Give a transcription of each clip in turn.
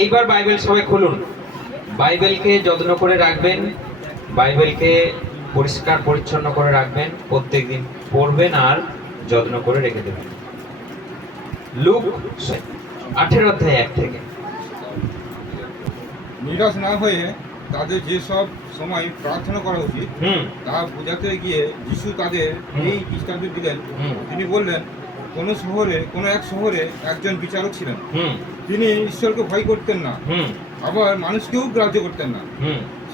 এইবার বাইবেল সবাই খুলুন। বাইবেলকে যত্ন করে রাখবেন, বাইবেলকে পরিষ্কার পরিচ্ছন্ন করে রাখবেন, প্রত্যেকদিন পড়বেন আর যত্ন করে রেখে দেবেন। লুক 18 অধ্যায় 1 থেকে। নিরাশ না হয়ে তাদের যেসব সময় প্রার্থনা করা উচিত তা বোঝাতে গিয়ে যিশু তাদের এই দৃষ্টান্ত দিলেন। তিনি বললেন, কোনো এক শহরে একজন বিচারক ছিলেন। তিনি ঈশ্বরকে ভয় করতেন না, আবার মানুষকেও গ্রাহ্য করতেন না।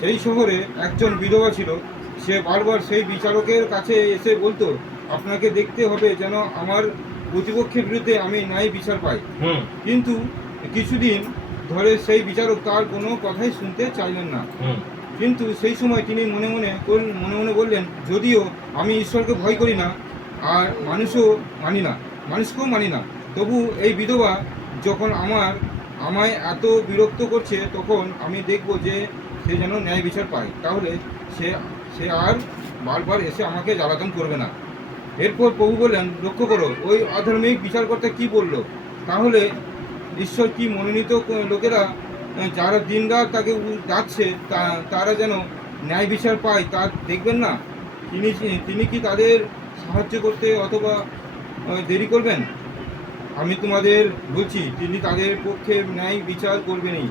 সেই শহরে একজন বিধবা ছিল। সে বারবার সেই বিচারকের কাছে এসে বলতো, আপনাকে দেখতে হবে যেন আমার প্রতিপক্ষের বিরুদ্ধে আমি ন্যায় বিচার পাই। কিন্তু কিছুদিন ধরে সেই বিচারক তার কোনো কথাই শুনতে চাইলেন না। কিন্তু সেই সময় তিনি মনে মনে বললেন, যদিও আমি ঈশ্বরকে ভয় করি না আর মানুষকেও মানি না, তবু এই বিধবা যখন আমায় এত বিরক্ত করছে, তখন আমি দেখব যে সে যেন ন্যায় বিচার পায়। তাহলে সে আর বারবার এসে আমাকে জ্বালাতন করবে না। এরপর প্রভু বললেন, লক্ষ্য করো, ওই অধার্মিক বিচারকর্তা কি বলল। তাহলে ঈশ্বর কি মনোনীত লোকেরা যারা দিনরাত তাকে ডাকছে তারা যেন ন্যায় বিচার পায় তা দেখবেন না? তিনি কি তাদের সাহায্য করতে অথবা দেরি করবেন? আমি তোমাদের বলছি, তিনি তাদের পক্ষে ন্যায় বিচার করবেনই,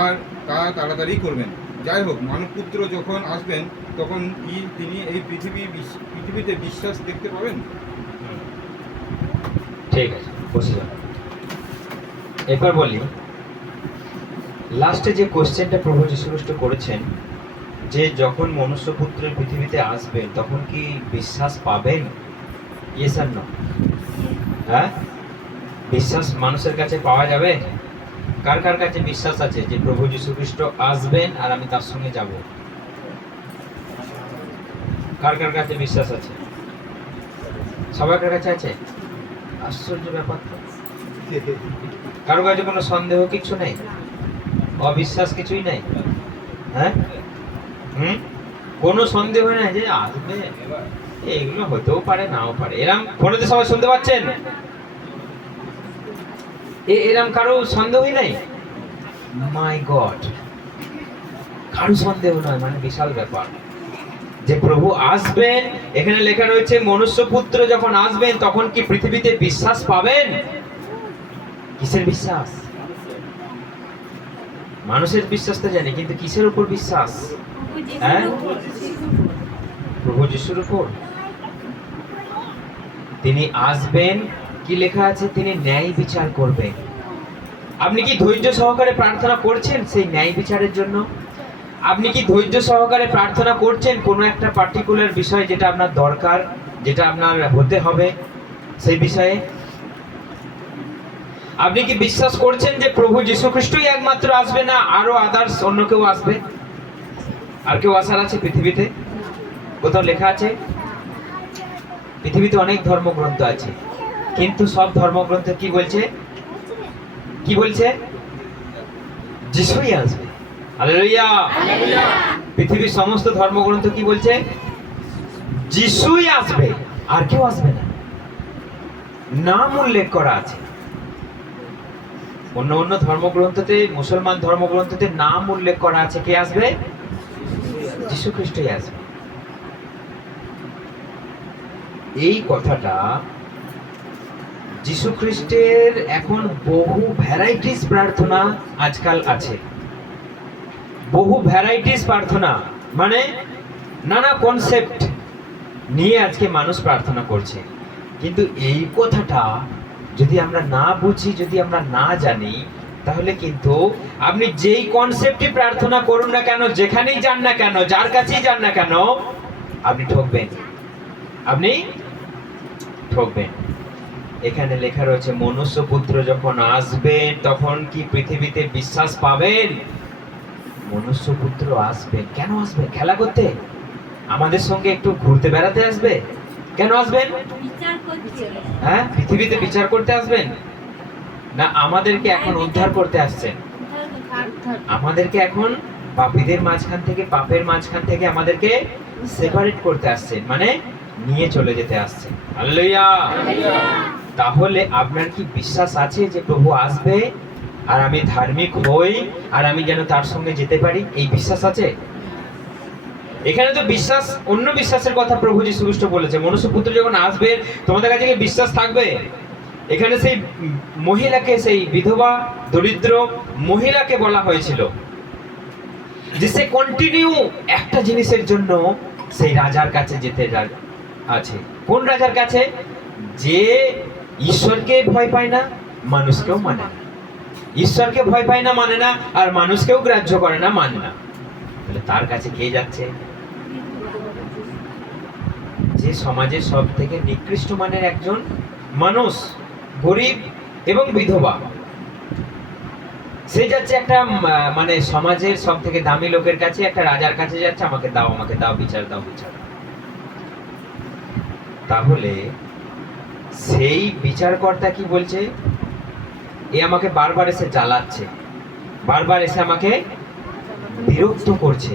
আর তা তাড়াতাড়ি করবেন। যাই হোক, মানবপুত্র যখন আসবেন তখন কি তিনি এই পৃথিবীতে বিশ্বাস দেখতে পাবেন? ঠিক আছে, বসে যান। এবার বলি, লাস্টে যে কোশ্চেনটা প্রভু যীশু খ্রিস্ট করেছেন যে যখন মনুষ্যপুত্রের পৃথিবীতে আসবেন তখন কি বিশ্বাস পাবেন? ইয়েস আর নো? হ্যাঁ, বিশ্বাস মানুষের কাছে পাওয়া যাবে? কার কার কাছে বিশ্বাস আছে যে প্রভু যীশু খ্রিস্ট আসবেন আর আমি তার সঙ্গে যাব? কার কার কাছে বিশ্বাস আছে? সবার কাছে আছে? আশ্চর্য ব্যাপার তো। কারো কাছে কোনো সন্দেহ কিছু নেই, অবিশ্বাস কিছুই নেই। হ্যাঁ, কোনো সন্দেহ নেই যে আসবে, এগুলো হতেও পারে নাও পারে। এরম ফোনেতে সবাই শুনতে পাচ্ছেন? এরম কারো সন্দেহই নাই? মাই গড, কারো সন্দেহ নয়, মানে বিশাল ব্যাপার যে প্রভু আসবেন। এখানে লেখা রয়েছে মনুষ্যপুত্র যখন আসবেন তখন কি পৃথিবীতে বিশ্বাস পাবেন? কিসের বিশ্বাস? মানুষের বিশ্বাস তো জানি, কিন্তু কিসের উপর বিশ্বাস? হ্যাঁ, প্রভু যিশুর উপর। তিনি আসবেন, কি লেখা আছে? তিনি ন্যায় বিচার করবেন। আপনি কি ধৈর্য সহকারে প্রার্থনা করছেন সেই ন্যায় বিচারের জন্য? আপনি কি ধৈর্য সহকারে প্রার্থনা করছেন কোনো একটা পার্টিকুলার বিষয় যেটা আপনার দরকার, যেটা আপনার হতে হবে সেই বিষয়ে? আপনি কি বিশ্বাস করছেন যে প্রভু যীশু খ্রিস্টই একমাত্র আসবে, না আরো আদার্স অন্য কেউ আসবে? আর কেউ আসার আছে পৃথিবীতে? কোথাও লেখা আছে? পৃথিবীতে অনেক ধর্মগ্রন্থ আছে, কিন্তু সব ধর্মগ্রন্থ কি বলছে? কি বলছে? যিশুই আসবে। হালেলুয়া। পৃথিবীর সমস্ত ধর্মগ্রন্থ কি বলছে? যিশুই আসবে, আর কেউ আসবে না। নাম উল্লেখ করা আছে। অন্য অন্য ধর্মগ্রন্থতে, মুসলমান ধর্মগ্রন্থতে নাম উল্লেখ করা আছে কে আসবে? যীশু খ্রিস্টই আসবে। এই কথাটা যীশু খ্রিস্টের এখন বহু ভ্যারাইটিস প্রার্থনা আজকাল আছে। বহু ভ্যারাইটিস প্রার্থনা, মানে নানা কনসেপ্ট নিয়ে আজকে মানুষ প্রার্থনা করছে। কিন্তু এই কথাটা যদি আমরা না বুঝি, যদি আমরা না জানি, তাহলে কিন্তু আপনি যেই কনসেপ্টে প্রার্থনা করুন না কেন, যেখানেই যান না কেন, যার কাছেই যান না কেন, আপনি ঠকবেন। আপনি ঠকবেন। এখানে লেখা রয়েছে মনুষ্যপুত্র যখন আসবেন তখন কি পৃথিবীতে বিশ্বাস পাবেন? মনুষ্যপুত্র আসবেন। কেন আসবে? খেলা করতে? আমাদের সঙ্গে একটু ঘুরতে বেড়াতে আসবে? কেন আসবেন? হ্যাঁ, পৃথিবীতে বিচার করতে আসবেন? না আমাদেরকে এখন উদ্ধার করতে আসছেন? আমাদেরকে এখন পাপীদের মাঝখান থেকে, পাপের মাঝখান থেকে আমাদেরকে সেপারেট করতে আসছেন, মানে নিয়ে চলে যেতে আসছেন। হালেলুয়া। তাহলে আপনার কি বিশ্বাস আছে যে প্রভু আসবে আর আমি ধার্মিক হই আর আমি যেন তার সঙ্গে যেতে পারি, এই বিশ্বাস আছে? এখানে তো বিশ্বাস, অন্য বিশ্বাসের কথা প্রভু যীশু খ্রিস্ট বলেছে। মনুষ্যপুত্র যখন আসবে তোমাদের কাছে কি বিশ্বাস থাকবে? এখানে সেই মহিলাকে, সেই বিধবা দরিদ্র মহিলাকে বলা হয়েছিল যে সে কন্টিনিউ একটা জিনিসের জন্য সেই রাজার কাছে যেতে আছে। কোন রাজার কাছে? যে ঈশ্বরকে ভয় পায় না, মানুষকেও মানে না। ঈশ্বরকে ভয় পায় না, মানে না, আর মানুষকেও গ্রাহ্য করে না, মানে না। তাহলে তার কাছে কে যাচ্ছে? যে সমাজের সব থেকে নিকৃষ্ট মানের একজন মানুষ, গরিব এবং বিধবা, সে যাচ্ছে একটা মানে সমাজের সব থেকে দামি লোকের কাছে, একটা রাজার কাছে যাচ্ছে, আমাকে দাও, আমাকে দাও, বিচার দাও, বিচার দাও। তাহলে সেই বিচারকর্তা কি বলছে? এ আমাকে বারবার এসে জ্বালাচ্ছে, বারবার এসে আমাকে বিরক্ত করছে,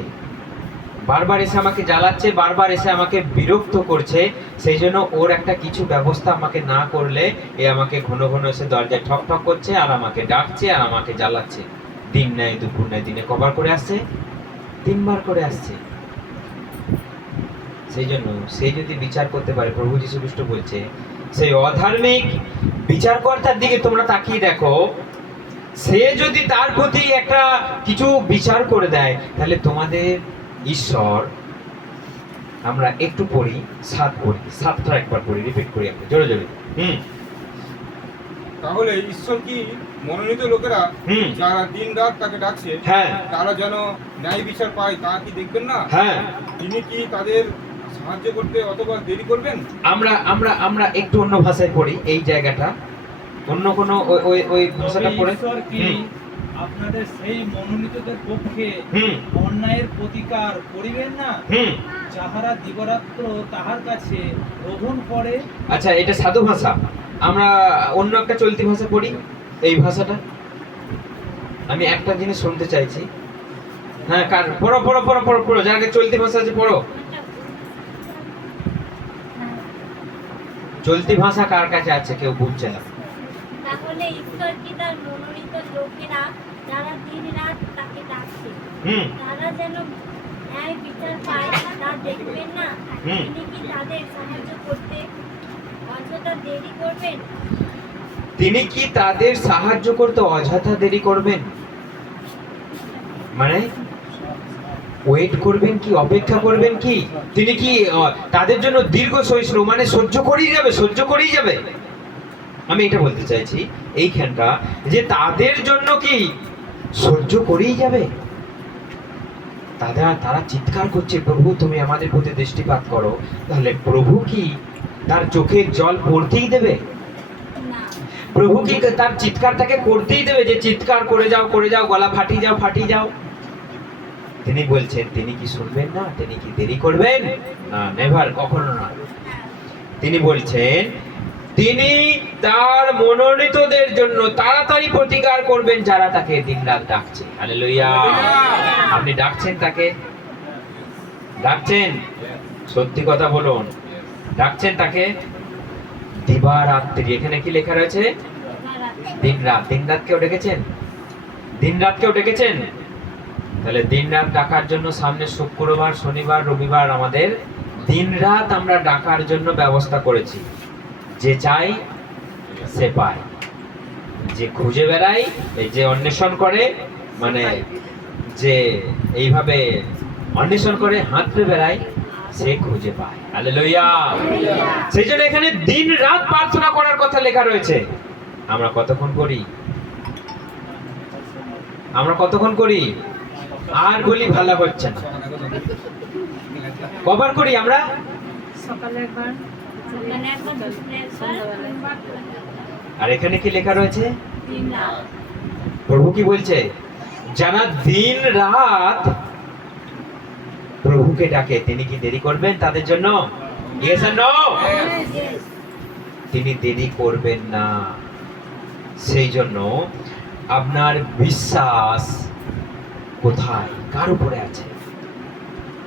বারবার এসে আমাকে জ্বালাচ্ছে, বারবার এসে আমাকে বিরক্ত করছে। সেই জন্য ওর একটা কিছু ব্যবস্থা আমাকে না করলে এ আমাকে ঘন ঘন এসে দরজায় ঠক ঠক করছে, আর আমাকে ডাকছে, আর আমাকে জ্বালাচ্ছে। দিন নেয় দুপুর নেয়, দিনে কবার করে আসছে? 3 বার করে আসছে। সেই জন্য সে যদি বিচার করতে পারে, প্রভু যীশু খ্রিস্ট বলছে, সেই অধার্মিক বিচারকর্তার দিকে তোমরা তাকিয়ে দেখো, সে যদি তার প্রতি একটা কিছু বিচার করে দেয়, তাহলে তোমাদের ঈশ্বর, আমরা একটু পড়ি, 7 পড়ি, 7টা একবার পড়ি, রিপিট করি আমরা জোরে জোরে। তাহলে ঈশ্বর কি মনোনীত লোকেরা যারা দিন রাত তাকে ডাকছে, হ্যাঁ, তারা যেন ন্যায় বিচার পায়, তা কি দেখবেন না? হ্যাঁ, তিনি কি তাদের সাহায্য করতে অথবা দেরি করবেন? আমরা আমরা আমরা একটু অন্য ভাষায় পড়ি এই জায়গাটা, অন্য কোন ওই ভাষাটা পড়ে। ঈশ্বর কি আপনাদের সেই মনোনীতদের পক্ষে অন্যায়ের প্রতিকার করিবেন না, যাহারা দিবারাত্র তাহার কাছে রোধন করে? আচ্ছা, এটা সাধু ভাষা। আমরা অন্য একটা চলতি ভাষা পড়ি এই ভাষাটা। আমি একটা জিনিস শুনতে চাইছি। হ্যাঁ, কার পড়ো পড়ো পড়ো পড়ো পড়ো, যাকে চলতি ভাষা আছে পড়ো। চলতি ভাষা কার কাছে আছে কেউ বুঝছে না? তাহলে ঈশ্বর কি তার মনোনীত লোকেরা যারা দিন রাত তাকে ডাকছে, তারা যেন ন্যায় বিচার পায়, তা দেখবেন না? তিনি কি তাদের সাহায্য করতে অযথা দেরি করবেন? তিনি কি তাদের সাহায্য করতে অযথা দেরি করবেন? মানে ওয়েট করবেন কি, অপেক্ষা করবেন কি? তিনি কি তাদের জন্য দীর্ঘ সহিষ্ণু, মানে সহ্য করেই যাবে, সহ্য করেই যাবে? আমি এটা বলতে চাইছি এইখানটা, যে তাদের জন্য কি সহ্য করেই যাবে? তারা চিৎকার করছে, প্রভু তুমি আমাদের প্রতি দৃষ্টিপাত করো। তাহলে প্রভু কি তার চোখের জল পড়তেই দেবে? না। প্রভু কি তার চিৎকারটাকে করতেই দেবে, যে চিৎকার করে যাও, করে যাও, গলা ফাটিয়ে যাও, ফাটিয়ে যাও? তিনি বলছেন, তিনি কি শুনবেন না? তিনি কি দেরি করবেন? না, নেভার, কখনো না। তিনি বলছেন, তিনি তার মনোনীতদের জন্য তাড়াতাড়ি প্রতিকার করবেন, যারা তাকে দিনরাত ডাকছে। হালেলুয়া! আপনি ডাকছেন তাকে? ডাকছেন? সত্যি কথা বলুন, ডাকছেন তাকে? দিবারাত্রি, এখানে কি লেখা রয়েছে? দিনরাত। দিনরাত কেউ ডেকেছেন? দিনরাত কেউ ডেকেছেন? তাহলে দিনরাত ডাকার জন্য সামনে শুক্রবার, শনিবার, রবিবার আমাদের দিনরাত আমরা ডাকার জন্য ব্যবস্থা করেছি। যে চাই সে পায়, যে খুঁজে বেড়ায়, যে অন্বেষণ করে, মানে যে এইভাবে অন্বেষণ করে হাঁটতে বেড়ায়, সে খুঁজে পায়। হালেলুয়া! সেই জন্য এখানে দিন রাত প্রার্থনা করার কথা লেখা রয়েছে। আমরা কতক্ষণ করি? আমরা কতক্ষণ করি? আর বলি ভালো হচ্ছে না। কবার করি আমরা? সকালে একবার, দুপুরে একবার, আর এখানে কি লেখা রয়েছে? দিন রাত। প্রভু কি বলছে? যারা দিন রাত প্রভুকে ডাকে, তিনি কি দেরি করবেন তাদের জন্য? ইয়েস আর নো? তিনি দেরি করবেন না। সেই জন্য আপনার বিশ্বাস কোথায়, কার উপরে আছে?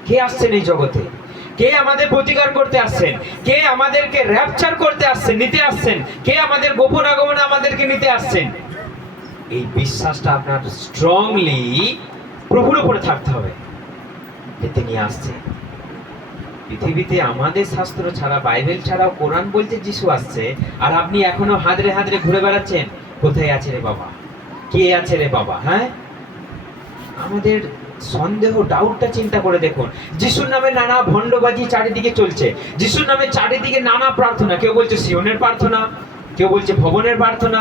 কে আসছেন এই জগতে? কে আমাদের প্রতিকার করতে আসছেন? কে আমাদেরকে র্যাপচার করতে আসছেন, নিতে আসছেন? কে আমাদের গোপন আগমনে আমাদেরকে নিতে আসছেন? এই বিশ্বাসটা আপনার স্ট্রংলি প্রভুর উপরে থাকতে হবে যে তিনি আসছে। পৃথিবীতে আমাদের শাস্ত্র ছাড়া, বাইবেল ছাড়াও কোরআন বলছে যিশু আসছে, আর আপনি এখনো হাদরে হাদরে ঘুরে বেড়াচ্ছেন, কোথায় আছে রে বাবা, কে আছে রে বাবা? হ্যাঁ, আমাদের সন্দেহ, ডাউটটা চিন্তা করে দেখুন। যিশুর নামে নানা ভণ্ডবাজি চারিদিকে চলছে, যিশুর নামে চারিদিকে নানা প্রার্থনা, কেউ বলছে সিওনের প্রার্থনা, কেউ বলছে ভবনের প্রার্থনা,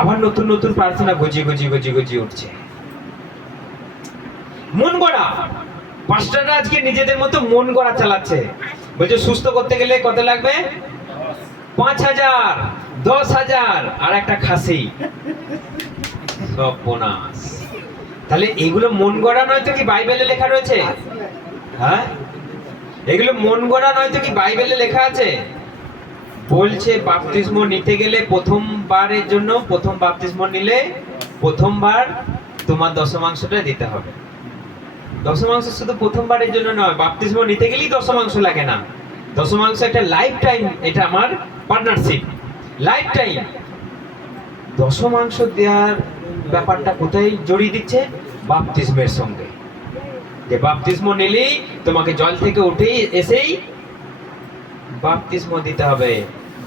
আবার নতুন নতুন প্রার্থনা গজিয়ে উঠছে। মন গড়া পাস্টাররা আজকে নিজেদের মতো মন গড়া চালাচ্ছে। বলছে সুস্থ করতে গেলে কত লাগবে? 5,000, 10,000 আর একটা খাসি, সব বোনাস। তাহলে এগুলো মন গড়া নয় তো কি বাইবেলে লেখা রয়েছে? হ্যাঁ, এগুলো মন গড়া নয় তো কি বাইবেলে লেখা আছে? বলছে বাপ্তিস্ম নিতে গেলে প্রথমবারের জন্য, প্রথম বাপ্তিস্ম নিলে প্রথমবার তোমার দশমাংশটা দিতে হবে। দশমাংশ শুধু প্রথমবারের জন্য নয়, বাপ্তিস্ম নিতে গেলেই দশমাংশ লাগে না। দশমাংশ একটা লাইফ টাইম, এটা আমার পার্টনারশিপ, লাইফ টাইম। দশমাংশ দেওয়ার ব্যাপারটা কোথায় জড়িয়ে দিচ্ছে? বাপ্তিস্মের সঙ্গে। যে বাপ্তিস্ম নিলেই তোমাকে জল থেকে উঠেই এসেই বাপ্তিস্ম দিতে হবে।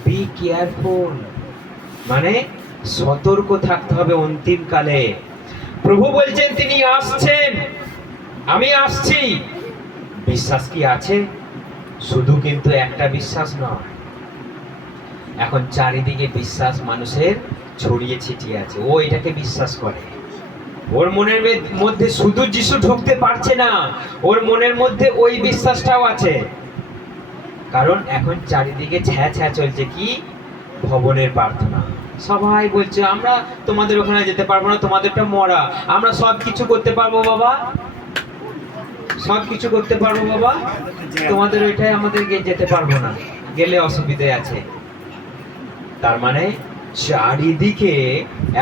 বি কেয়ারফুল, মানে সতর্ক থাকতে হবে অন্তিম কালে। প্রভু বলছেন তিনি আসছেন, আমি আসছি। বিশ্বাস কি আছে? শুধু কিন্তু একটা বিশ্বাস নয়, এখন চারিদিকে বিশ্বাস মানুষের ছড়িয়ে ছিটিয়ে আছে। ও এটাকে বিশ্বাস করে, ওর মনের মধ্যে শুধু যিশু ঢুকতে পারছে না, ওর মনের মধ্যে ওই বিশ্বাসটাও আছে। কারণ এখন চারিদিকে ছ্যা ছ্যা চলছে কি? ভবনের প্রার্থনা। সবাই বলছে আমরা তোমাদের ওখানে যেতে পারবো না, তোমাদেরটা মরা, আমরা সব কিছু করতে পারবো বাবা, সব কিছু করতে পারবো বাবা, তোমাদের ওইটাই আমাদের যেতে পারবো না, গেলে অসুবিধে আছে। তার মানে চারিদিকে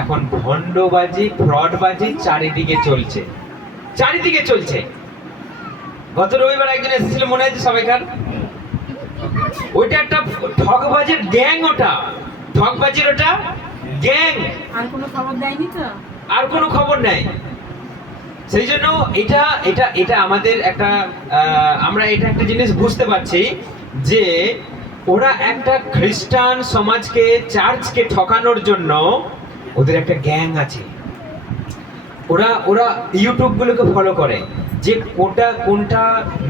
এখন ভণ্ডবাজি, ফ্রডবাজি চারিদিকে চলছে, চারিদিকে চলছে। গত রবিবার একজন এসেছিল, মনে আছে সবাইকার? ওইটা একটা ঠকবাজির গ্যাং, ওটা ঠকবাজির ওটা গ্যাং। আর কোনো খবর দেয়নি তো? আর কোনো খবর নেই। সেই জন্য এটা এটা এটা আমাদের একটা আমরা এটা একটা জিনিস বুঝতে পারছি যে ওরা একটা খ্রিস্টান সমাজকে, চার্চকে ঠকানোর জন্য ওদের একটা গ্যাং আছে। ওরা ওরা ইউটিউব গুলোকে ফলো করে যে কোনটা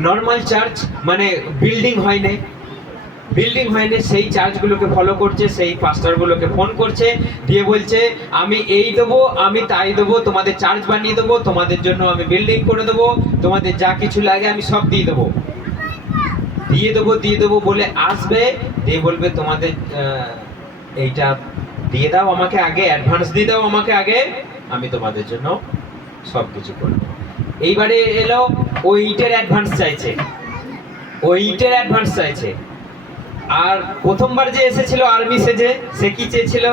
নর্মাল চার্চ, মানে বিল্ডিং হয়নি, সেই চার্চগুলোকে ফলো করছে, সেই পাস্টারগুলোকে ফোন করছে, দিয়ে বলছে আমি এই দেবো, আমি তাই দেবো, তোমাদের চার্চ বানিয়ে দেবো, তোমাদের জন্য আমি বিল্ডিং করে দেবো, তোমাদের যা কিছু লাগে আমি সব দিয়ে দেবো বলে আসবে, দিয়ে বলবে তোমাদের এইটা দিয়ে দাও আমাকে আগে, অ্যাডভান্স দিয়ে দাও আমাকে আগে, আমি তোমাদের জন্য সব কিছু করবো। এইবারে এলো ওই ইটের অ্যাডভান্স চাইছে, আর প্রথমবার যে এসেছিল আর্মি সেজে, সে কি চেয়েছিল?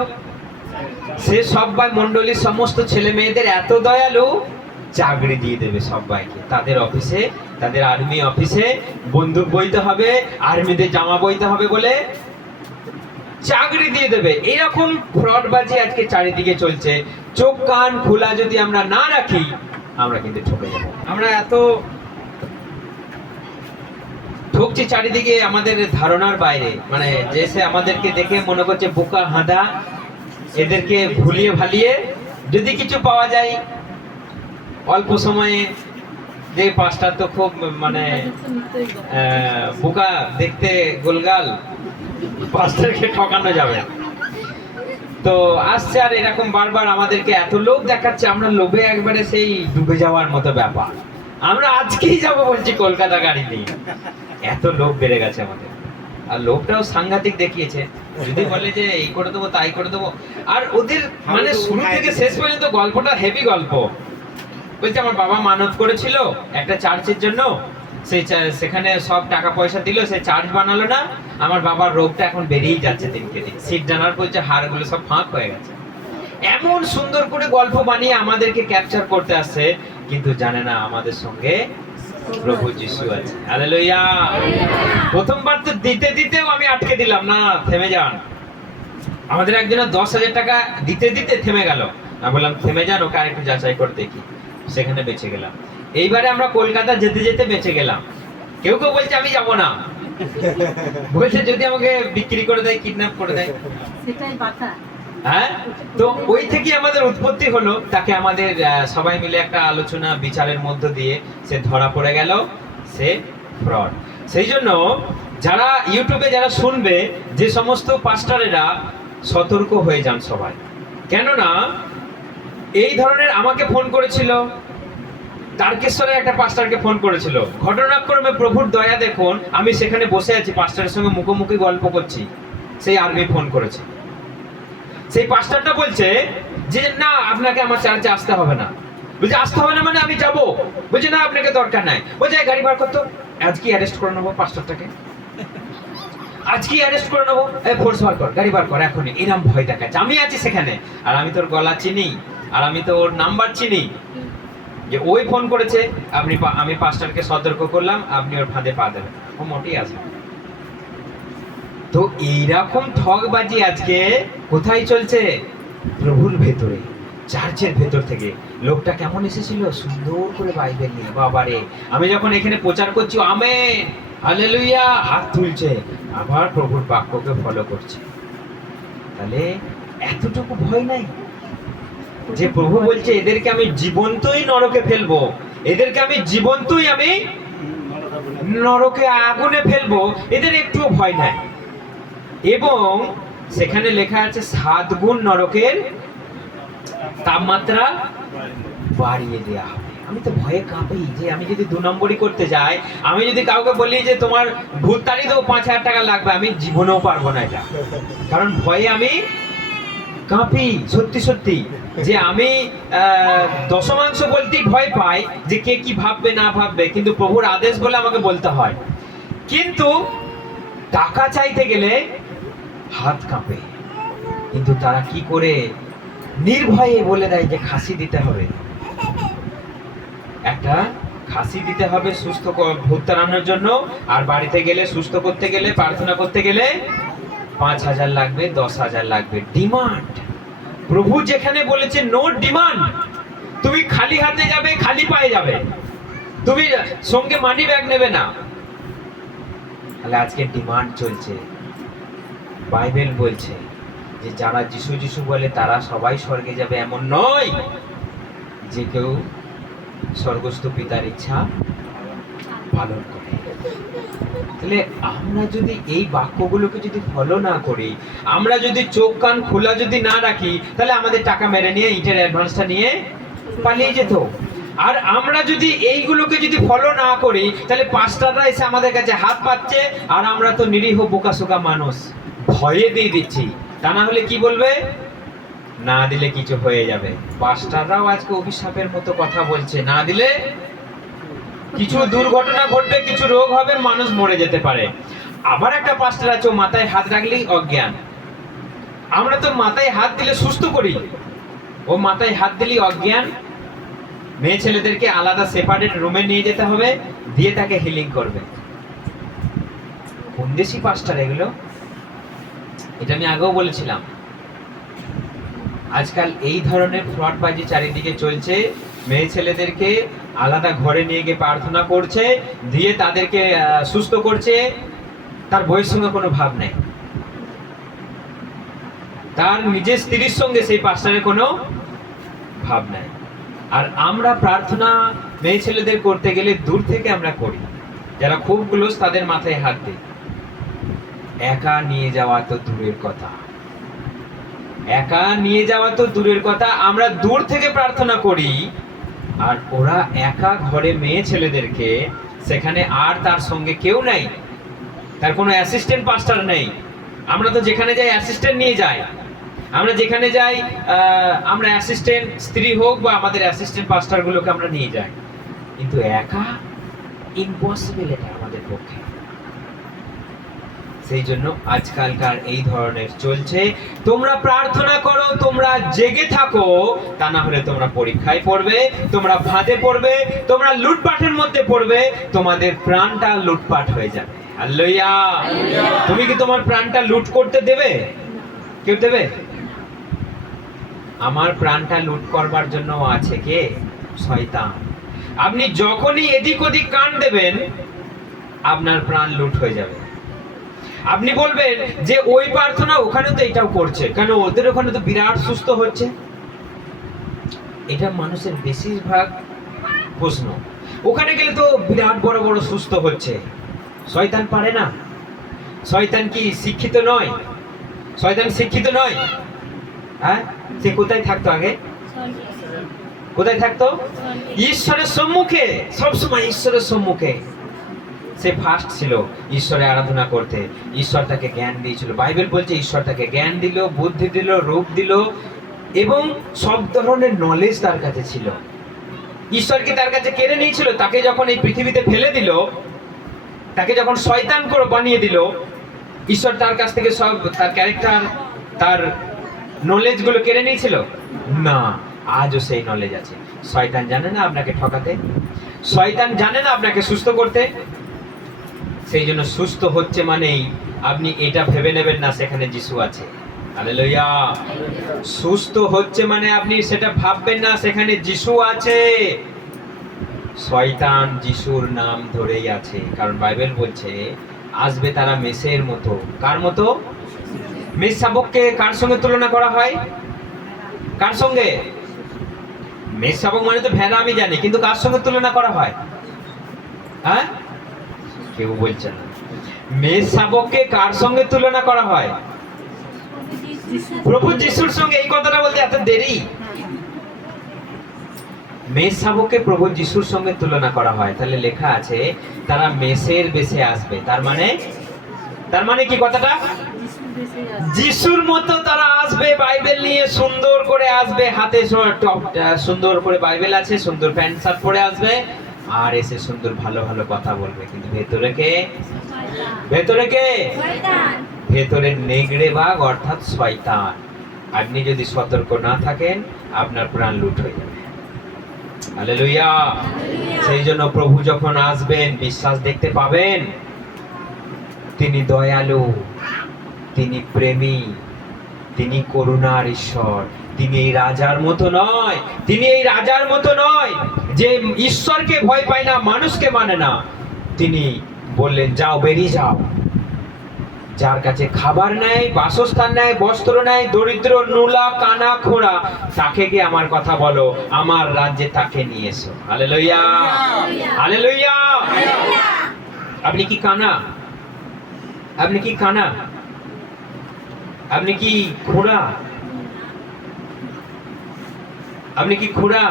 সে সবাই মন্ডলীর সমস্ত ছেলে মেয়েদের এত দয়ালু, চাকরি দিয়ে দেবে সবাইকে, তাদের অফিসে, তাদের আর্মি অফিসে বন্দুক বইতে হবে, আর্মিদের জামা বইতে হবে বলে চাকরি দিয়ে দেবে। এরকম ফ্রডবাজি আজকে চারিদিকে চলছে। চোখ কান খোলা যদি আমরা না রাখি, আমরা কিন্তু ঠকে যাব। আমরা এত ঠকছি চারিদিকে, আমাদের ধারণার বাইরে। মানে যে সে আমাদেরকে দেখে মনে করছে বোকা হাঁদা, এদেরকে ভুলিয়ে ভালিয়ে যদি কিছু পাওয়া যায় অল্প সময়ে, যে পাঁচটা তো খুব মানে বোকা দেখতে, গোলগাল, পাঁচটাকে ঠকানো যাবে। তো আসছে আর এরকম বারবার আমাদেরকে এত লোভ দেখাচ্ছে, আমরা লোভে একবারে সেই ডুবে যাওয়ার মতো ব্যাপার। আমরা আজকেই যাবো বলছি কলকাতা গাড়ি নিয়ে, এত লোভ বেড়ে গেছে আমাদের। আর লোভটাও সাংঘাতিক দেখিয়েছে, যদি বলে যে এই করে দেবো তাই করে দেবো। আর ওদের মানে শুরু থেকে শেষ পর্যন্ত গল্পটা হেভি গল্প। বলছে আমার বাবা মানত করেছিল একটা চার্চের জন্য, সেখানে সব টাকা পয়সা দিল, সে চার্চ বানালো না, আমার বাবার রোগটা এখন বেরিয়েই যাচ্ছে দিনকে দিন, সিট জানার বলছে হাড়গুলো সব ফাঁক হয়ে গেছে। এমন সুন্দর করে গল্প বানিয়ে আমাদেরকে ক্যাপচার করতে আসছে, কিন্তু জানে না আমাদের সঙ্গে প্রভু যিশু আছে। হালেলুয়া। প্রথমবার তো দিতেও আমি আটকে দিলাম না, থেমে যান, আমাদের একজনের 10,000 টাকা দিতে দিতে থেমে গেল। আমি বললাম থেমে যান, ওকে আরেকটু যাচাই করে দেখি। সেখানে বেঁচে গেলাম। এইবারে আমরা কলকাতা যেতে যেতে বেঁচে গেলাম। কেউ কেউ বলছে আমি যাব না, বলছে যদি আমাকে বিক্রি করে দেয়, কিডন্যাপ করে দেয়। সেটাই বাতা। হ্যাঁ, তো ওই থেকে আমাদের উৎপত্তি হলো। তাকে আমাদের সবাই মিলে একটা আলোচনা বিচারের মধ্য দিয়ে সে ধরা পড়ে গেল, সে ফ্রড। সেই জন্য যারা ইউটিউবে যারা শুনবে, যে সমস্ত পাস্টারেরা, সতর্ক হয়ে যান সবাই। কেননা এই ধরনের আমাকে ফোন করেছিল, তারকেশ্বরের একটা পাস্টারকে ফোন করেছিল। ঘটনাক্রমে প্রভুর দয়া দেখুন, আমি সেখানে বসে আছি, পাস্টারের সঙ্গে মুখোমুখি গল্প করছি, সেই আর্মি ফোন করেছে। সেই পাস্টারটা বলছে যে না, আপনাকে আমার চার্চে আসতে হবে না। বলছে আসতে হবে না মানে আমি যাব? বলছে না, আপনাকে দরকার নাই। বলছে গাড়ি বার করতো, আজকে অ্যারেস্ট করে নেবো পাস্টারটাকে, আজকে অ্যারেস্ট করে নেবো, ফোর্স বার কর, গাড়ি বার কর এখনই। এরকম ভয় দেখাচ্ছে। আমি আছি সেখানে, আর আমি তোর গলা চিনি, আর আমি তো ওর নাম্বার চিনি, যে ওই ফোন করেছে। আমি পাস্টারকে সতর্ক করলাম, আপনি ওর ফাঁদে পা দেবেন, ও মোটেই আসবে। তো এইরকম ঠগবাজি আজকে কোথায় চলছে? প্রভুর ভেতরে, চার্চের ভেতর থেকে। লোকটা কেমন এসেছিল, সুন্দর করে বাইবেল নিয়ে, বাবারে। আমি যখন এখানে প্রচার করছি আমেন হালেলুয়া হাত তুলছে, আবার প্রভুর বাক্যকে ফলো করছে। তাহলে এতটুকু ভয় নাই যে প্রভু বলছে এদেরকে আমি জীবন্তই নরকে ফেলবো, এদেরকে আমি জীবন্তই আমি নরকে আগুনে ফেলবো, এদের একটুও ভয় নাই। এবং সেখানে লেখা আছে 7 গুণ নরকের তাপমাত্রা বাড়িয়ে দেওয়া হবে। আমি তো ভয়ে কাঁপি যে আমি যদি 2 নম্বরই করতে যাই, আমি যদি কাউকে বলি যে তোমার ভূত তাড়িয়ে দেবো, 5,000 টাকা লাগবে, আমি জীবনেও পারবো না এটা। কারণ ভয়ে আমি কাঁপি সত্যি সত্যি, যে আমি দশমাংশ বলতেই ভয় পাই যে কে কি ভাববে না ভাববে, কিন্তু প্রভুর আদেশ বলে আমাকে বলতে হয়। কিন্তু টাকা চাইতে গেলে হাত কাঁপে, কিন্তু তারা কি করে নির্ভয়ে বলে দেয় যে খাসি দিতে হবে, একটা খাসি দিতে হবে সুস্থ ভূত তাড়ানোর জন্য। আর বাড়িতে গেলে, সুস্থ করতে গেলে, প্রার্থনা করতে গেলে 5,000 লাগবে, 10,000 লাগবে। ডিমান্ড। প্রভু যেখানে বলেছে নো ডিমান্ড, তুমি খালি হাতে যাবে, খালি পায়ে যাবে, তুমি সঙ্গে মানি ব্যাগ নেবে না। তাহলে আজকে ডিমান্ড চলছে। বাইবেল বলছে যে যারা যিশু যিশু বলে তারা সবাই স্বর্গে যাবে, এমন নয়। যে কেউ স্বর্গস্থ পিতার ইচ্ছা পালন করে। তাহলে আমরা যদি এই বাক্যগুলোকে যদি ফলো না করি, আমরা যদি চোখ কান খোলা যদি না রাখি, তাহলে আমাদের টাকা মেরে নিয়ে ইটের অ্যাডভান্সটা নিয়ে পালিয়ে যেত। আর আমরা যদি এইগুলোকে যদি ফলো না করি, তাহলে পাস্টাররা এসে আমাদের কাছে হাত পাচ্ছে, আর আমরা তো নিরীহ বোকাশোকা মানুষ, ভয়ে দিয়ে দিচ্ছি। তা না হলে কি বলবে, না দিলে কিছু হয়ে যাবে। পাস্টাররাও আজকে অভিশাপের মতো কথা বলছে, না দিলে কিছু দুর্ঘটনা ঘটবে, কিছু রোগ হবে, মানুষ মরে যেতে পারে। আবার একটা পাস্টার আছে, ও মাথায় হাত রাখলেই অজ্ঞান। আমরা তো মাথায় হাত দিলে সুস্থ করি, ও মাথায় হাত দিলেই অজ্ঞান। মেয়ে ছেলেদেরকে আলাদা সেপারেট রুমে নিয়ে যেতে হবে, দিয়ে তাকে হিলিং করবে। কোন দেশি পাস্টার এগুলো? এটা আমি আগেও বলেছিলাম। আজকাল এই ধরনের ফ্রডবাজি চারিদিকে চলছে। মেয়ে ছেলেদেরকে আলাদা ঘরে নিয়ে গিয়ে প্রার্থনা করছে, দিয়ে তাদেরকে সুস্থ করছে। তার বইয়ের সঙ্গে কোনো ভাব নেই, তার নিজের স্ত্রীর সঙ্গে সেই পাস্টারের কোনো ভাব নাই। আর আমরা প্রার্থনা মেয়ে ছেলেদের করতে গেলে দূর থেকে আমরা করি, যারা খুব ক্লোজ তাদের মাথায় হাত দিই। একা নিয়ে যাওয়া তো দূরের কথা, একা নিয়ে যাওয়া তো দূরের কথা, আমরা দূর থেকে প্রার্থনা করি। আর ওরা একা ঘরে মেয়ে ছেলেদেরকে, সেখানে আর তার সঙ্গে কেউ নাই, তার কোনো অ্যাসিস্ট্যান্ট পাস্টার নেই। আমরা তো যেখানে যাই অ্যাসিস্ট্যান্ট নিয়ে যাই, আমরা যেখানে যাই আমরা অ্যাসিস্ট্যান্ট স্ত্রী হোক বা আমাদের অ্যাসিস্ট্যান্ট পাস্টারগুলোকে আমরা নিয়ে যাই, কিন্তু একা ইম্পসিবল এটা আমাদের পক্ষে। সেই জন্য আজকালকার এই ধরনের চলছে। তোমরা প্রার্থনা করো, তোমরা জেগে থাকো, তা না হলে তোমরা পরীক্ষায় পড়বে, তোমরা ফাঁদে পড়বে, তোমরা লুটপাটের মধ্যে পড়বে, তোমাদের প্রাণটা লুটপাট হয়ে যাবে। হালেলুয়া। তুমি কি তোমার প্রাণটা লুট করতে দেবে? কেউ দেবে? আমার প্রাণটা লুট করবার জন্য আছে কে? শয়তান। আপনি যখনই এদিক ওদিক কান দেবেন আপনার প্রাণ লুট হয়ে যাবে। আপনি বলবেন যে ওই প্রার্থনা ওখানে তো এটাও করছে, কেন ওদের ওখানে তো বিরাট সুস্থ হচ্ছে। এটা মানুষের বেশিরভাগ প্রশ্ন। ওখানে গেলে তো বিরাট বড় বড় সুস্থ হচ্ছে। শয়তান পারে না? শয়তান কি শিক্ষিত নয়? শয়তান শিক্ষিত নয়? হ্যাঁ, সে কোথায় থাকতো আগে? কোথায় থাকতো? ঈশ্বরের সম্মুখে, সবসময় ঈশ্বরের সম্মুখে সে ফার্স্ট ছিল ঈশ্বরে আরাধনা করতে। ঈশ্বর তাকে জ্ঞান দিয়েছিল। বাইবেল বলছে ঈশ্বর তাকে জ্ঞান দিল, বুদ্ধি দিল, রূপ দিল এবং সব ধরনের নলেজ তার কাছে ছিল। ঈশ্বরকে তার কাছে কেড়ে নিয়েছিল। তাকে যখন এই পৃথিবীতে ফেলে দিল, তাকে যখন শয়তান করে বানিয়ে দিল, ঈশ্বর তার কাছ থেকে সব তার ক্যারেক্টার, তার নলেজ গুলো কেড়ে নিয়েছিল না। আজও সেই নলেজ আছে। শয়তান জানে না আপনাকে ঠকাতে, শয়তান জানে না আপনাকে সুস্থ করতে। সেই জন্য সুস্থ হচ্ছে মানেই আপনি এটা ভেবে নেবেন না সেখানে যিশু আছে। হালেলুয়া। সুস্থ হচ্ছে মানে আপনি সেটা ভাববেন না সেখানে যিশু আছে। শয়তান যিশুর নাম ধরেই আছে, কারণ বাইবেল বলছে আসবে তারা মেষের মতো। কার মতো? মেষ শাবককে কার সঙ্গে তুলনা করা হয়? কার সঙ্গে? মেষ শাবক মানে তো ভেড়া, আমি জানি, কিন্তু কার সঙ্গে তুলনা করা হয়? হ্যাঁ, কেউ বলছে না। মেষ শাবককে কার সঙ্গে তুলনা করা হয়? প্রভু যিশুর সঙ্গে। এই কথাটা বলতে এত দেরি? মেষ শাবককে প্রভু যিশুর সঙ্গে তুলনা করা হয়। তাহলে লেখা আছে তারা মেষের বেশে আসবে। তার মানে কি কথাটা? যিশুর মতো তারা আসবে, বাইবেল নিয়ে সুন্দর করে আসবে, হাতে সুন্দর করে বাইবেল আছে, সুন্দর প্যান্ট শার্ট পরে আসবে আর এসে সুন্দর ভালো ভালো কথা বলবে। কিন্তু ভেতরে কে? ভেতরে কে? ভেতরে নেগড়ে বাঘ অর্থাৎ শয়তান। আপনি যদি সতর্ক না থাকেন আপনার প্রাণ লুট হয়ে যাবে। হালেলুয়া। সেই জন্য প্রভু যখন আসবেন বিশ্বাস দেখতে পাবেন। তিনি দয়ালু, তিনি প্রেমী, তিনি করুণার ঈশ্বর। তিনি এই রাজার মতো নয়, তিনি এই রাজার মতো নয় যে ঈশ্বরকে ভয় পায় না, মানুষকে মানে না। তিনি বললেন যাও, বেরিয়ে যাও। যার কাছে খাবার নেই, বাসস্থান নেই, বস্ত্র নেই, দরিদ্র, নুলা, কানা, খোঁড়া, তাকে গিয়ে আমার কথা বলো, আমার রাজ্যে তাকে নিয়ে এসো। Hallelujah, hallelujah. আপনি কি কানা? আপনি কি কানা? আপনি কি খোঁড়া? আপনি কি খোঁড়া,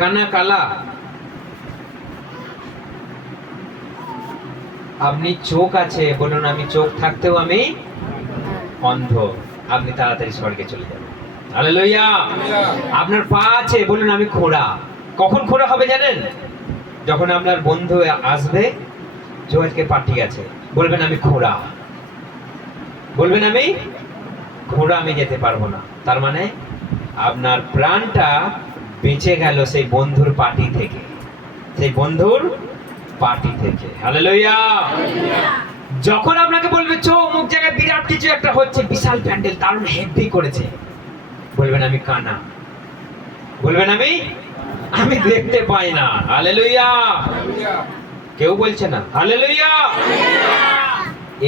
কানা, কালা? আপনি চোখ আছে, বলুন আমি চোখ থাকতেও আমি অন্ধ, আপনি তাড়াতাড়ি স্বর্গে চলে যাবেন। হালেলুয়া। আপনার পা আছে, বলুন আমি খোঁড়া। কখন খোঁড়া হবে জানেন? যখন আপনার বন্ধু আসবে, জোয়াজকে পার্টি আছে, বলবেন আমি খোঁড়া, বলবেন আমি খোঁড়া, আমি যেতে পারবো না। তার মানে আপনার প্রাণটা বেঁচে গেল সেই বন্ধুর পার্টি থেকে, সেই বন্ধুর পার্টি থেকে। হালেলুয়া। যখন আপনাকে বলবে চো অমুক জায়গায় বিরাট কিছু একটা হচ্ছে, বিশাল প্যান্ডেল, দারুণ হেভি করেছে, বলবেন আমি কানা, বলবেন আমি দেখতে পাই না। হালেলুয়া। কেউ বলছে না হালেলুয়া।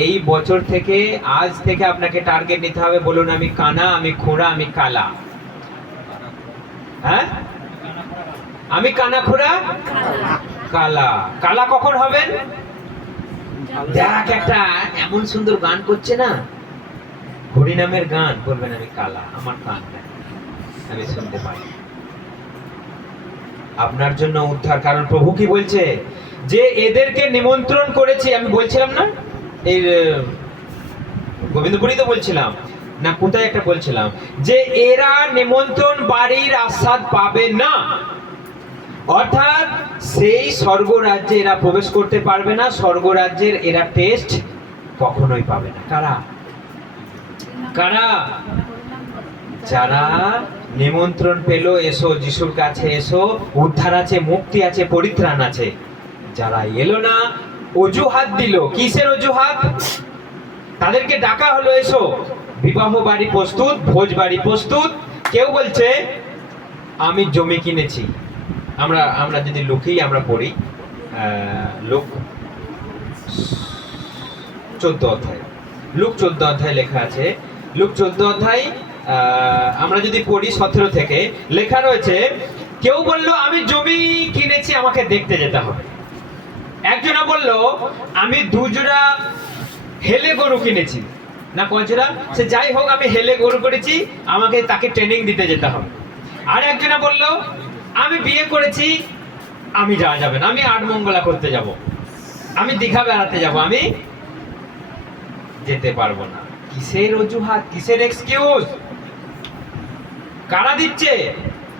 এই বছর থেকে, আজ থেকে আপনাকে টার্গেট নিতে হবে, বলুন আমি কানা, আমি খোঁড়া, আমি কালা। হ্যাঁ, আমি কানা, খোঁড়া, কালা। কালা কখন হবেন? দেখ একটা এমন সুন্দর গান করছে না, হরিনামের গান, বলবেন আমি কালা, আমার কান নাই, আমি শুনতে পাই। আপনার জন্য উদ্ধার। কারণ প্রভু কি বলছে যে এদেরকে নিমন্ত্রণ করেছি। আমি বলছিলাম না এই গোবিন্দপুরী তো বলছিলাম না, কোথায় একটা বলছিলাম যে এরা নিমন্ত্রণ বাড়ির আস্বাদ পাবে না, অর্থাৎ সেই স্বর্গরাজ্যে এরা প্রবেশ করতে পারবে না, স্বর্গরাজ্যের এরা টেস্ট কখনোই পাবে না। কারা? কারা? যারা নিমন্ত্রণ পেল, এসো যিশুর কাছে এসো, উদ্ধার আছে, মুক্তি আছে, পরিত্রাণ আছে। যারা এলো না, অজুহাত দিল। কিসের অজুহাত? তাদেরকে ডাকা হলো এসো, বিবাহ বাড়ি প্রস্তুত, ভোজ বাড়ি প্রস্তুত। কেউ বলছে আমি জমি কিনেছি। আমরা যদি লোকেই আমরা পড়ি, লোক 14 অধ্যায়, লুক 14 অধ্যায় লেখা আছে। লুক 14 অধ্যায় আমরা যদি পড়ি 17 থেকে, লেখা রয়েছে কেউ বলল আমি জমি কিনেছি, আমাকে দেখতে যেতে হবে। একজনা বলল আমি 2 জোড়া হেলে গরু কিনেছি, না কয় জোড়া, সে যাই হোক আমি হেলে গরু করেছি, আমাকে তাকে ট্রেনিং দিতে যেতে হবে। আর একজনা বলল আমি বিয়ে করেছি, আমি যাওয়া যাবে না, আমি আটমঙ্গলা করতে যাব, আমি দীঘা বেড়াতে যাব, আমি যেতে পারবো না। কিসের অজুহাত, কিসের এক্সকিউজ? কারা দিচ্ছে?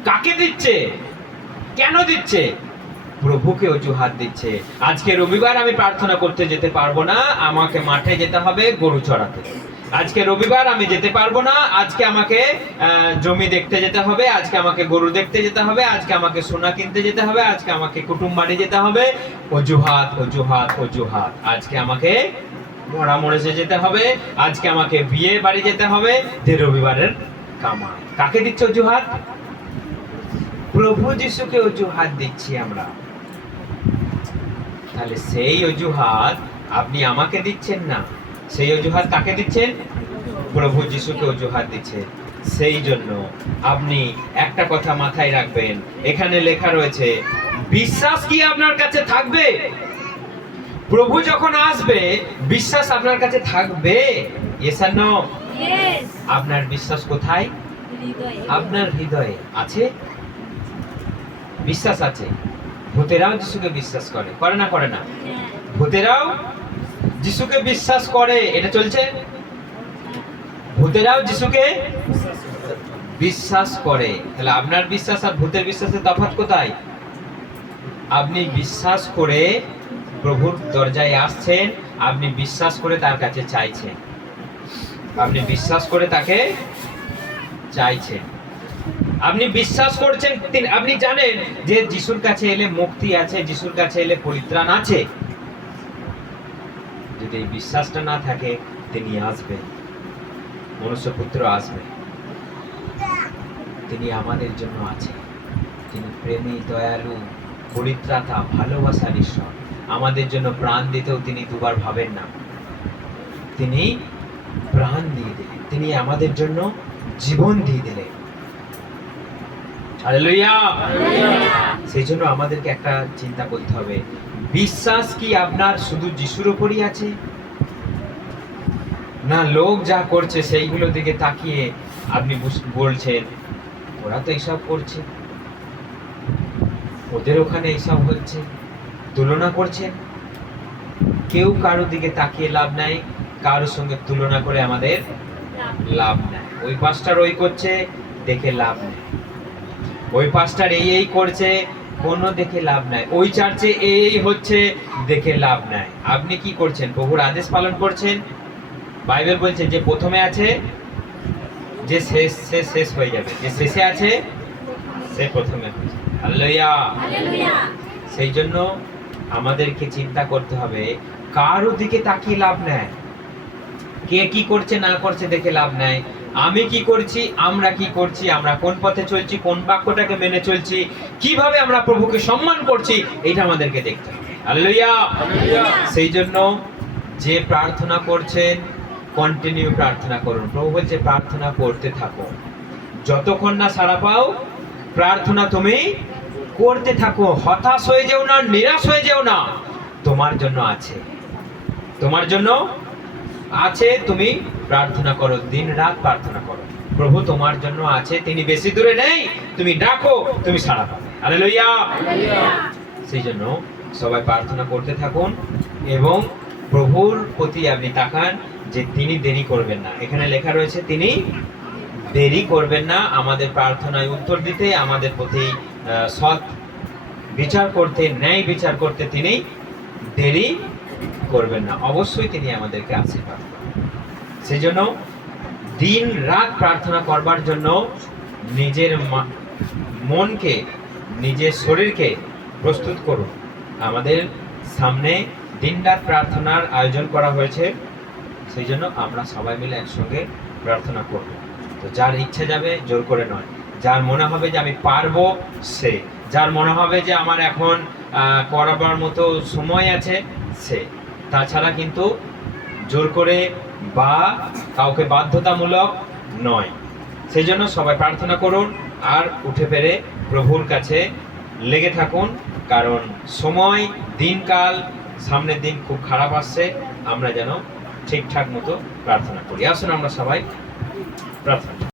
কাকে দিচ্ছে? কেন দিচ্ছে? প্রভুকে অজুহাত দিচ্ছে। আজকে রবিবার আমি প্রার্থনা করতে যেতে পারবো না, আমাকে মাঠে যেতে হবে গরু চড়াতে। আজকে রবিবার আমি যেতে পারবো না, আজকে আমাকে জমি দেখতে যেতে হবে, আজকে আমাকে গরু দেখতে যেতে হবে, আজকে আমাকে সোনা কিনতে যেতে হবে, আজকে আমাকে কুটুম বাড়ি যেতে হবে। অজুহাত, অজুহাত, অজুহাত। আজকে আমাকে মরা মরেছে যেতে হবে, আজকে আমাকে বিয়ে বাড়ি যেতে হবে, যে রবিবারের কামা। কাকে দিচ্ছে অজুহাত? প্রভু যিশুকে অজুহাত দিচ্ছি আমরা। তাহলে সেই অজুহাত আপনি আমাকে দিচ্ছেন না, সেই অজুহাত কাকে দিচ্ছেন? প্রভু যিশুকে অজুহাত দিচ্ছেন। সেই জন্য আপনি একটা কথা মাথায় রাখবেন, এখানে লেখা রয়েছে বিশ্বাস কি আপনার কাছে থাকবে? প্রভু যখন আসবে বিশ্বাস আপনার কাছে থাকবে? ইয়েস আর নো? Yes. আপনার বিশ্বাস কোথায়? হৃদয়ে। আপনার হৃদয়ে আছে বিশ্বাস আছে। ভূতেরাও যিশুকে বিশ্বাস করে, করে না? করে না? হ্যাঁ। ভূতেরাও যিশুকে বিশ্বাস করে, এটা চলছে। ভূতেরাও যিশুকে বিশ্বাস করে। তাহলে আপনার বিশ্বাস আর ভূতের বিশ্বাসের তফাৎ কোথায়? আপনি বিশ্বাস করে প্রভুর দরজায় আসছেন, আপনি বিশ্বাস করে তার কাছে চাইছেন, আপনি বিশ্বাস করে তাকে চাইছেন, আপনি বিশ্বাস করছেন, আপনি জানেন যে যিশুর কাছে এলে মুক্তি আছে, যিশুর কাছে এলে পরিত্রাণ আছে। যদি এই বিশ্বাসটা না থাকে তিনি আসবেন, মনুষ্যপুত্র আসবে। তিনি আমাদের জন্য আছে, তিনি প্রেমী, দয়ালু, পরিত্রাতা, ভালোবাসার ঈশ্বর। আমাদের জন্য প্রাণ দিতেও তিনি দুবার ভাবেন না, তিনি প্রাণ দিয়ে দিলেন, তিনি আমাদের জন্য জীবন দিয়ে দিলেন। হালেলুয়া। সেই জন্য আমাদেরকে একটা চিন্তা করতে হবে, বিশ্বাস কি আপনার শুধু যিশুর উপরই আছে, না লোক যা করছে সেইগুলো দিকে তাকিয়ে আপনি বলছেন ওরা তো এইসব করছে, ওদের ওখানে এইসব হচ্ছে, তুলনা করছেন? কেউ কারোর দিকে তাকিয়ে লাভ নাই, কারোর সঙ্গে তুলনা করে আমাদের লাভ নাই। ওই পাস্টার ওই করছে দেখে লাভ নাই, ওই পাস্টার এই করছে কোনো দেখে লাভ নাই, ওই চার্চে এই হচ্ছে দেখে লাভ নাই। আপনি কি করছেন? প্রভুর আদেশ পালন করছেন। বাইবেল বলছে যে প্রথমে আছে যে শেষ হয়ে যাবে, যে শেষে আছে সে প্রথমে হয়েছে। হালেলুয়া। সেই জন্য আমাদেরকে চিন্তা করতে হবে, কারোর দিকে তাকিয়ে লাভ নাই, কে কি করছে না করছে দেখে লাভ নাই। আমি কি করছি, আমরা কি করছি, আমরা কোন পথে চলছি, কোন বাক্যটাকে মেনে চলছি, কিভাবে আমরা প্রভুকে সম্মান করছি, এটা আমাদেরকে দেখতে হবে। হালেলুয়া। সেই জন্য যে প্রার্থনা করছেন কন্টিনিউ প্রার্থনা করুন। প্রভু বলছে প্রার্থনা করতে থাকো, যতক্ষণ না সাড়া পাও প্রার্থনা তুমি করতে থাকো। হতাশ হয়ে যেও না, নিরাশ হয়ে যেও না, তোমার জন্য আছে, তোমার জন্য আছে। তুমি প্রার্থনা করো, দিন রাত প্রার্থনা করো, প্রভু তোমার জন্য আছে, তিনি বেশি দূরে নেই, তুমি ডাকো, তুমি সাড়া পাবে। হালেলুয়া। সেই জন্য সবাই প্রার্থনা করতে থাকুন এবং প্রভুর প্রতি আপনি তাকান যে তিনি দেরি করবেন না। এখানে লেখা রয়েছে তিনি দেরি করবেন না আমাদের প্রার্থনায় উত্তর দিতে, আমাদের প্রতি সৎ বিচার করতে, ন্যায় বিচার করতে তিনি দেরি করবেন না। অবশ্যই তিনি আমাদেরকে আশীর্বাদ করবেন। সেই জন্য দিন রাত প্রার্থনা করবার জন্য নিজের মনকে, নিজের শরীরকে প্রস্তুত করুন। আমাদের সামনে দিন রাত প্রার্থনার আয়োজন করা হয়েছে, সেই জন্য আমরা সবাই মিলে একসঙ্গে প্রার্থনা করব। তো যার ইচ্ছা যাবে, জোর করে নয়। যার মনে হবে যে আমি পারবো সে, যার মনে হবে যে আমার এখন করাবার মতো সময় আছে সে, তাছাড়া কিন্তু জোর করে বা কাউকে বাধ্যতামূলক নয়। সেই জন্য সবাই প্রার্থনা করুন আর উঠে পেরে প্রভুর কাছে লেগে থাকুন, কারণ সময়, দিনকাল, সামনের দিন খুব খারাপ আসছে। আমরা যেন ঠিকঠাক মতো প্রার্থনা করি। আসুন আমরা সবাই প্রার্থনা করি।